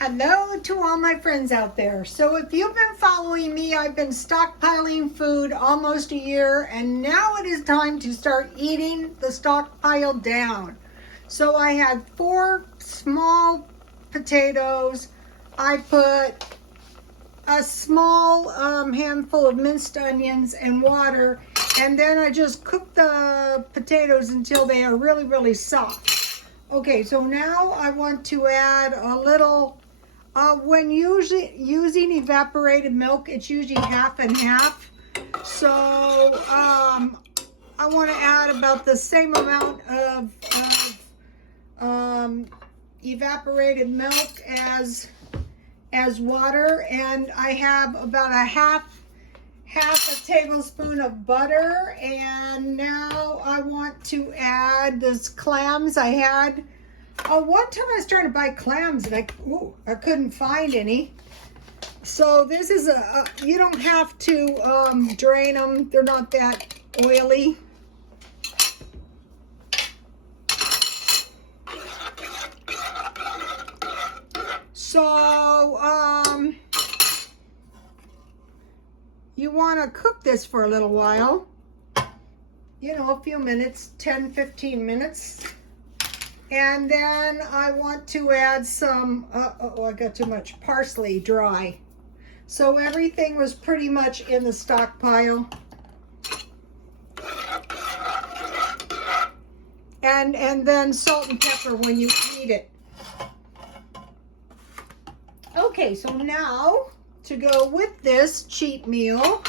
Hello to all my friends out there. So if you've been following me, I've been stockpiling food almost a year, and now it is time to start eating the stockpile down. So I had 4 small potatoes. I put a small handful of minced onions and water, and then I just cooked the potatoes until they are really, really soft. Okay, so now I want to add a little, when usually using evaporated milk, it's usually half and half. So I want to add about the same amount of evaporated milk as water, and I have about a half a tablespoon of butter. And now I want to add those clams I had. One time I was trying to buy clams and I couldn't find any. So this is you don't have to drain them. They're not that oily. So you want to cook this for a little while. You know, a few minutes, 10-15 minutes. And then I want to add some, I got too much parsley dry. So everything was pretty much in the stockpile. And then salt and pepper when you eat it. Okay, so now to go with this cheat meal,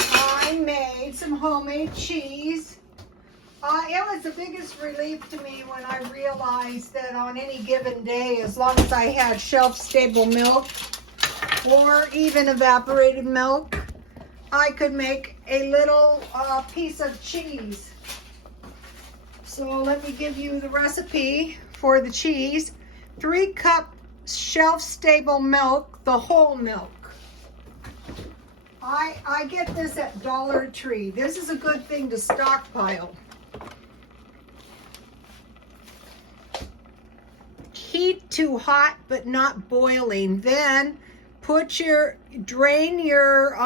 I made some homemade cheese. It was the biggest relief to me when I realized that on any given day, as long as I had shelf-stable milk or even evaporated milk, I could make a little piece of cheese. So let me give you the recipe for the cheese. 3 cups shelf-stable milk, the whole milk. I get this at Dollar Tree. This is a good thing to stockpile. Heat to hot but not boiling. Then drain your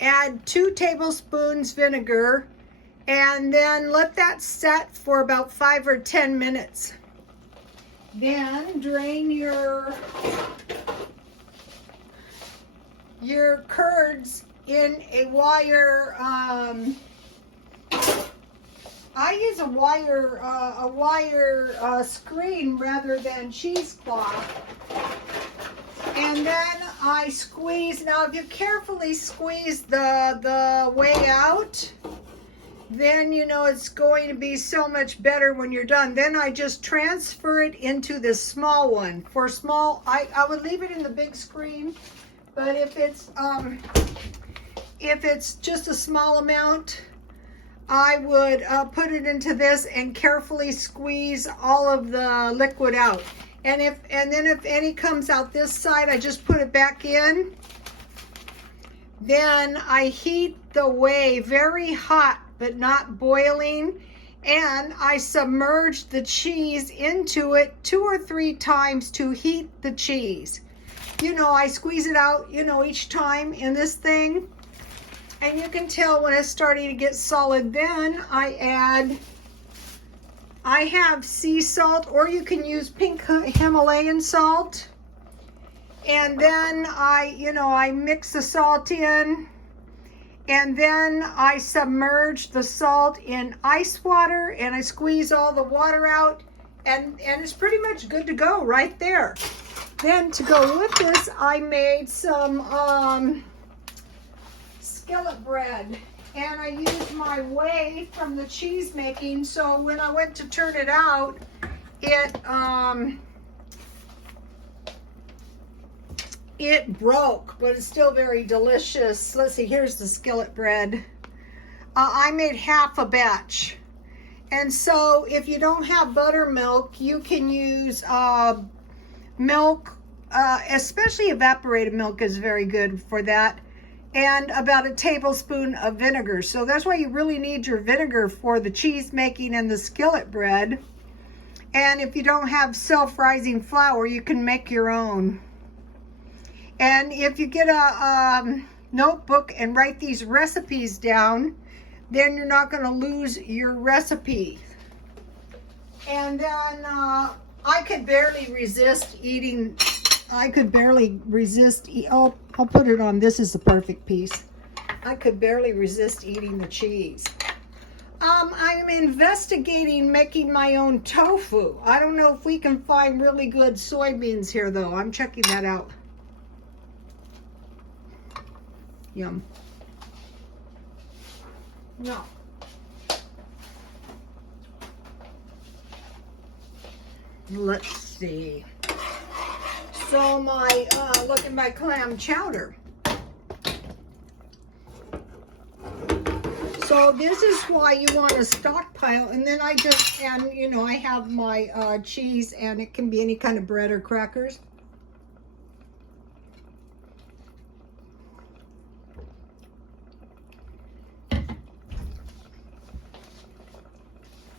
add 2 tablespoons vinegar, and then let that set for about 5 or 10 minutes. Then drain your curds in a wire. I use a wire screen rather than cheesecloth. And then I squeeze. Now, if you carefully squeeze the way out, then you know it's going to be so much better when you're done. Then I just transfer it into this small one. For small, I would leave it in the big screen, but if it's just a small amount, I would put it into this and carefully squeeze all of the liquid out. And then if any comes out this side, I just put it back in. Then I heat the whey very hot but not boiling, and I submerge the cheese into it 2 or 3 times to heat the cheese. You know, I squeeze it out, you know, each time in this thing. And you can tell when it's starting to get solid. Then I have sea salt, or you can use pink Himalayan salt. And then I mix the salt in, and then I submerge the salt in ice water, and I squeeze all the water out, and it's pretty much good to go right there. Then to go with this, I made some skillet bread, and I used my whey from the cheese making. So when I went to turn it out, it broke, but it's still very delicious. Let's see, here's the skillet bread. I made half a batch. And so if you don't have buttermilk, you can use milk, especially evaporated milk is very good for that. And about a tablespoon of vinegar. So that's why you really need your vinegar for the cheese making and the skillet bread. And if you don't have self-rising flour, you can make your own. And if you get a notebook and write these recipes down, then you're not going to lose your recipe. And then I could barely resist eating. I'll put it on. This is the perfect piece. I could barely resist eating the cheese. I'm investigating making my own tofu. I don't know if we can find really good soybeans here, though. I'm checking that out. Yum. No. Let's see. So look at my clam chowder. So this is why you want to stockpile. And then I have my cheese, and it can be any kind of bread or crackers.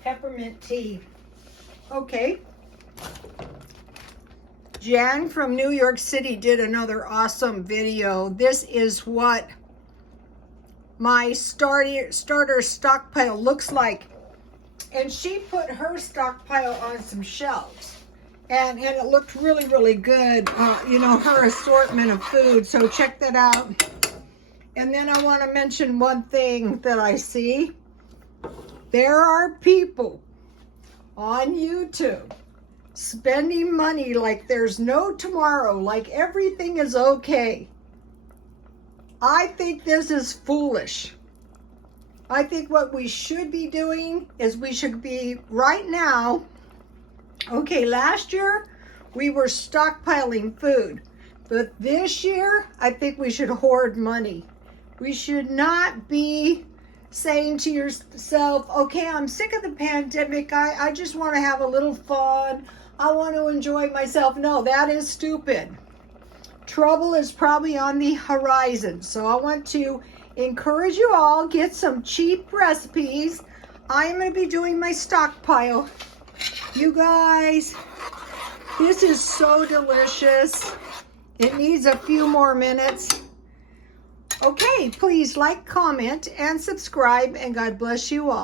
Peppermint tea. Okay. Jan from New York City did another awesome video. This is what my starter stockpile looks like. And she put her stockpile on some shelves. And it looked really, really good. Her assortment of food. So check that out. And then I want to mention one thing that I see. There are people on YouTube spending money like there's no tomorrow, like everything is okay. I think this is foolish. I think what we should be doing is we should be right now, okay, last year we were stockpiling food, but this year I think we should hoard money. We should not be saying to yourself, okay, I'm sick of the pandemic. I just want to have a little fun. I want to enjoy myself. No, that is stupid. Trouble is probably on the horizon. So I want to encourage you all, get some cheap recipes. I am going to be doing my stockpile. You guys, this is so delicious. It needs a few more minutes. Okay, please like, comment, and subscribe, and God bless you all.